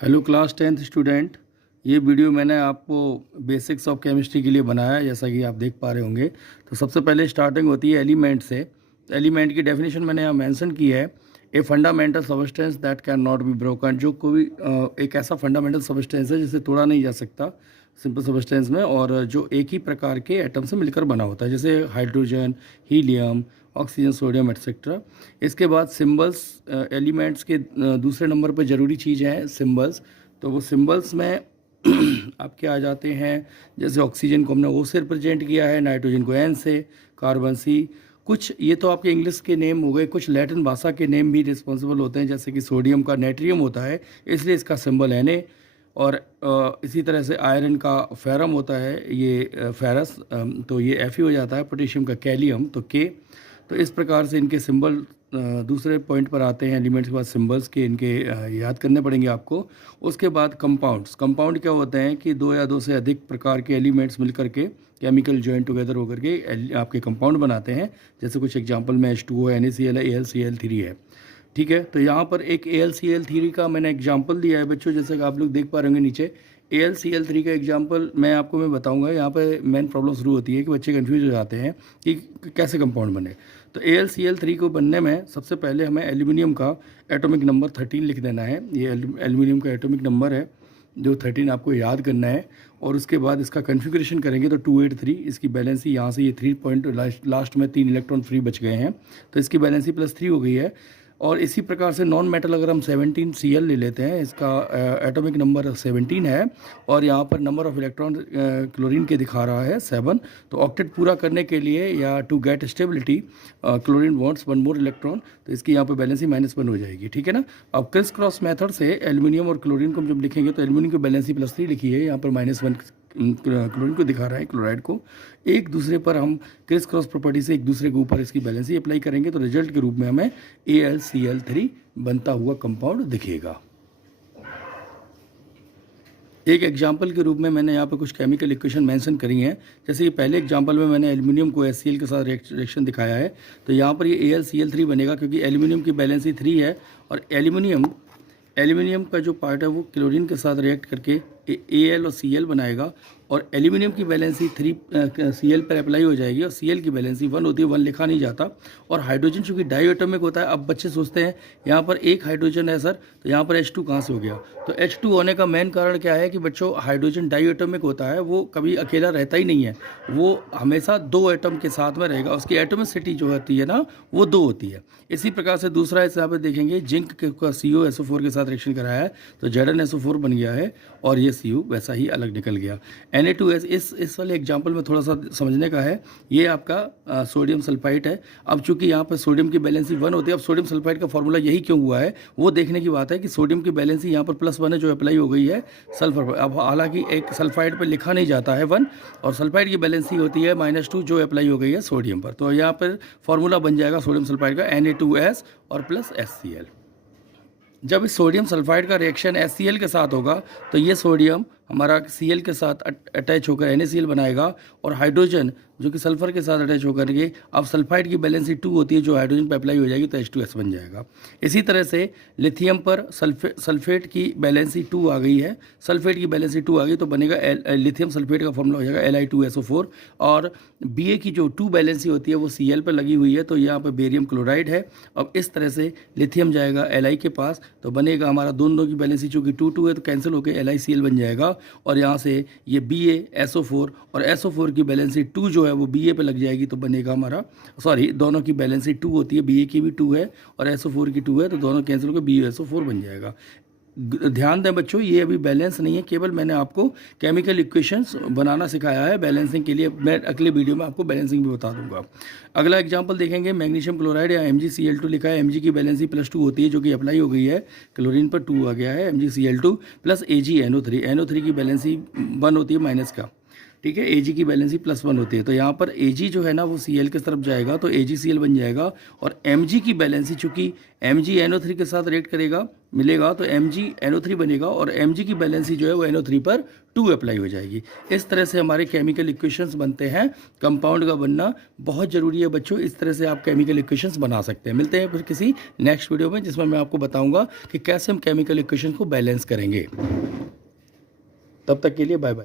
Hello class 10th student. ये video मैंने आपको बेसिक्स ऑफ केमिस्ट्री के लिए बनाया है, जैसा कि आप देख पा रहे होंगे। तो सबसे पहले स्टार्टिंग होती है एलिमेंट से। तो एलिमेंट की डेफिनेशन मैंने यहाँ मेंशन की है, a fundamental substance that can not be broken. जो कोई एक ऐसा फंडामेंटल सब्सटेंस है जिसे तोड़ा नहीं जा सकता सिंपल सब्सटेंस में, और जो एक ही प्रकार के एटम से मिलकर बना होता है, जैसे hydrogen, helium, oxygen, sodium etcetera. इसके बाद सिंबल्स एलिमेंट्स के दूसरे नंबर पर ज़रूरी चीज़ है सिंबल्स। तो वो सिंबल्स में आपके आ जाते हैं, जैसे ऑक्सीजन को हमने ओ से रिप्रेजेंट किया है, नाइट्रोजन को एन से, कार्बन सी। कुछ ये तो आपके इंग्लिश के नेम हो गए, कुछ लैटिन भाषा के नेम भी रिस्पॉन्सिबल होते हैं, जैसे कि सोडियम का नेट्रियम होता है, इसलिए इसका सिंबल एन ए। और इसी तरह से आयरन का फेरम होता है, ये फेरस, तो ये एफ ही हो जाता है। पोटेशियम का कैलियम, तो के। तो इस प्रकार से इनके सिंबल दूसरे पॉइंट पर आते हैं। एलिमेंट्स के बाद सिंबल्स के इनके याद करने पड़ेंगे आपको। उसके बाद कंपाउंड्स। कंपाउंड क्या होते हैं कि दो या दो से अधिक प्रकार के एलिमेंट्स मिलकर के केमिकल जॉइंट टुगेदर होकर के आपके कंपाउंड बनाते हैं। जैसे कुछ एग्जांपल में H2O, NaCl है, AlCl3 है। ठीक है, तो यहाँ पर एक AlCl3 का मैंने एग्जांपल दिया है बच्चों, जैसे कि आप लोग देख पा रहे होंगे नीचे। AlCl3 का एग्जांपल मैं बताऊंगा। यहाँ पे मेन प्रॉब्लम शुरू होती है कि बच्चे कंफ्यूज हो जाते हैं कि कैसे कंपाउंड बने। तो AlCl3 को बनने में सबसे पहले हमें एल्यूमिनियम का एटॉमिक नंबर 13 लिख देना है। ये एल्यूमिनियम का एटॉमिक नंबर है जो 13 आपको याद करना है। और उसके बाद इसका कन्फिग्रेशन करेंगे तो 283। इसकी बैलेंसी यहाँ से ये 3 पॉइंट लास्ट में 3 इलेक्ट्रॉन फ्री बच गए हैं, तो इसकी बैलेंसी +3 हो गई है। और इसी प्रकार से नॉन मेटल अगर हम 17Cl ले लेते हैं, इसका एटॉमिक नंबर 17 है, और यहाँ पर नंबर ऑफ इलेक्ट्रॉन क्लोरीन के दिखा रहा है 7। तो ऑक्टेट पूरा करने के लिए या to get stability chlorine wants 1 more electron, तो इसकी यहाँ पर बैलेंसी -1 हो जाएगी। ठीक है ना। अब क्रिस क्रॉस मेथड से एल्यूमिनियम और क्लोरीन को हम जब लिखेंगे तो एल्यूमिनियम की बैलेंसी +3 लिखी है, यहाँ पर -1 क्लोरीन को दिखा रहा है, क्लोराइड को। एक दूसरे पर हम क्रिस क्रॉस प्रॉपर्टी से एक दूसरे के ऊपर इसकी बैलेंसी अप्लाई करेंगे तो रिजल्ट के रूप में हमें AlCl3 बनता हुआ कंपाउंड दिखेगा। एक एग्जाम्पल के रूप में मैंने यहाँ पे कुछ केमिकल इक्वेशन मेंशन करी हैं। जैसे कि पहले एग्जाम्पल में मैंने एल्यूमिनियम को HCl के साथ रिएक्शन दिखाया है, तो यहाँ पर ये AlCl3 बनेगा क्योंकि एल्यूमिनियम की बैलेंसी 3 है, और एल्यूमिनियम का जो पार्ट है वो क्लोरीन के साथ रिएक्ट करके Al और Cl बनाएगा, और एल्यूमिनियम की बैलेंसी 3 Cl पर अप्लाई हो जाएगी, और Cl की बैलेंसी 1 होती है, 1 लिखा नहीं जाता। और हाइड्रोजन चूँकि डाई एटॉमिक होता है, अब बच्चे सोचते हैं यहाँ पर एक हाइड्रोजन है सर, तो यहाँ पर H2 कहाँ से हो गया। तो H2 होने का मेन कारण क्या है कि बच्चों हाइड्रोजन डाई एटॉमिक होता है, वो कभी अकेला रहता ही नहीं है, वो हमेशा 2 एटम के साथ में रहेगा। उसकी एटोमिसिटी जो होती है ना, वो 2 होती है। इसी प्रकार से दूसरा इस यहाँ पर देखेंगे, जिंक का CuSO4 के साथ रिएक्शन कराया है तो ZnSO4 बन गया है, और ये Cu वैसा ही अलग निकल गया। Na2S इस वाले एग्जाम्पल में थोड़ा सा समझने का है। ये आपका सोडियम सल्फाइड है। अब चूंकि यहाँ पर सोडियम की बैलेंसी 1 होती है, अब सोडियम सल्फाइड का फॉर्मूला यही क्यों हुआ है वो देखने की बात है कि सोडियम की बैलेंसी यहाँ पर +1 है जो अप्लाई हो गई है सल्फर पर। अब हालांकि एक सल्फाइड पर लिखा नहीं जाता है 1, और सल्फाइड की बैलेंसी होती है -2 जो अप्लाई हो गई है सोडियम पर। तो यहाँ पर फॉर्मूला बन जाएगा सोडियम सल्फाइड का Na2S और +HCl। जब इस सोडियम सल्फाइड का रिएक्शन HCl के साथ होगा तो ये सोडियम हमारा Cl के साथ अटैच होकर NaCl बनाएगा, और हाइड्रोजन जो कि सल्फर के साथ अटैच होकर के अब सल्फाइड की बैलेंसी 2 होती है जो हाइड्रोजन पर अप्लाई हो जाएगी तो H2S बन जाएगा। इसी तरह से लिथियम पर सल्फेट की बैलेंसी 2 आ गई है, सल्फेट की बैलेंसी 2 आ गई तो बनेगा लिथियम सल्फेट का फॉर्मूला हो जाएगा Li2SO4। और Ba की जो 2 बैलेंसी होती है वो Cl पर लगी हुई है, तो यहाँ पर बेरियम क्लोराइड है। अब इस तरह से लिथियम जाएगा Li के पास, तो बनेगा हमारा दोनों की बैलेंसी चूँकि 2 है तो कैंसिल होकर LiCl बन जाएगा, और यहाँ से ये BaSO4 और SO4 की बैलेंसी 2 जो है वो Ba पे लग जाएगी, तो बनेगा हमारा, सॉरी दोनों की बैलेंसी 2 होती है, Ba की भी 2 है और SO4 की 2 है, तो दोनों कैंसिल होकर BaSO4 बन जाएगा। ध्यान दें बच्चों, ये अभी बैलेंस नहीं है, केवल मैंने आपको केमिकल इक्वेशंस बनाना सिखाया है बैलेंसिंग के लिए। मैं अगले वीडियो में आपको बैलेंसिंग भी बता दूंगा। अगला एग्जांपल देखेंगे, मैग्नीशियम क्लोराइड या MgCl2 लिखा है। Mg की बैलेंसी +2 होती है जो कि अप्लाई हो गई है, क्लोरीन पर 2 आ गया है, MgCl2 + AgNO3। NO3 की बैलेंसी 1 होती है माइनस का, ठीक है। Ag की बैलेंसी +1 होती है, तो यहाँ पर Ag जो है ना वो Cl की तरफ जाएगा तो AgCl बन जाएगा, और Mg की बैलेंसी चूंकि MgNO3 के साथ रिएक्ट करेगा मिलेगा तो MgNO3 बनेगा और Mg की बैलेंसी जो है वो NO3 पर 2 अप्लाई हो जाएगी। इस तरह से हमारे केमिकल इक्वेशंस बनते हैं। कंपाउंड का बनना बहुत ज़रूरी है बच्चों, इस तरह से आप केमिकल इक्वेशंस बना सकते हैं। मिलते हैं फिर किसी नेक्स्ट वीडियो में जिसमें मैं आपको बताऊंगा कि कैसे हम केमिकल इक्वेशन को बैलेंस करेंगे। तब तक के लिए बाय बाय।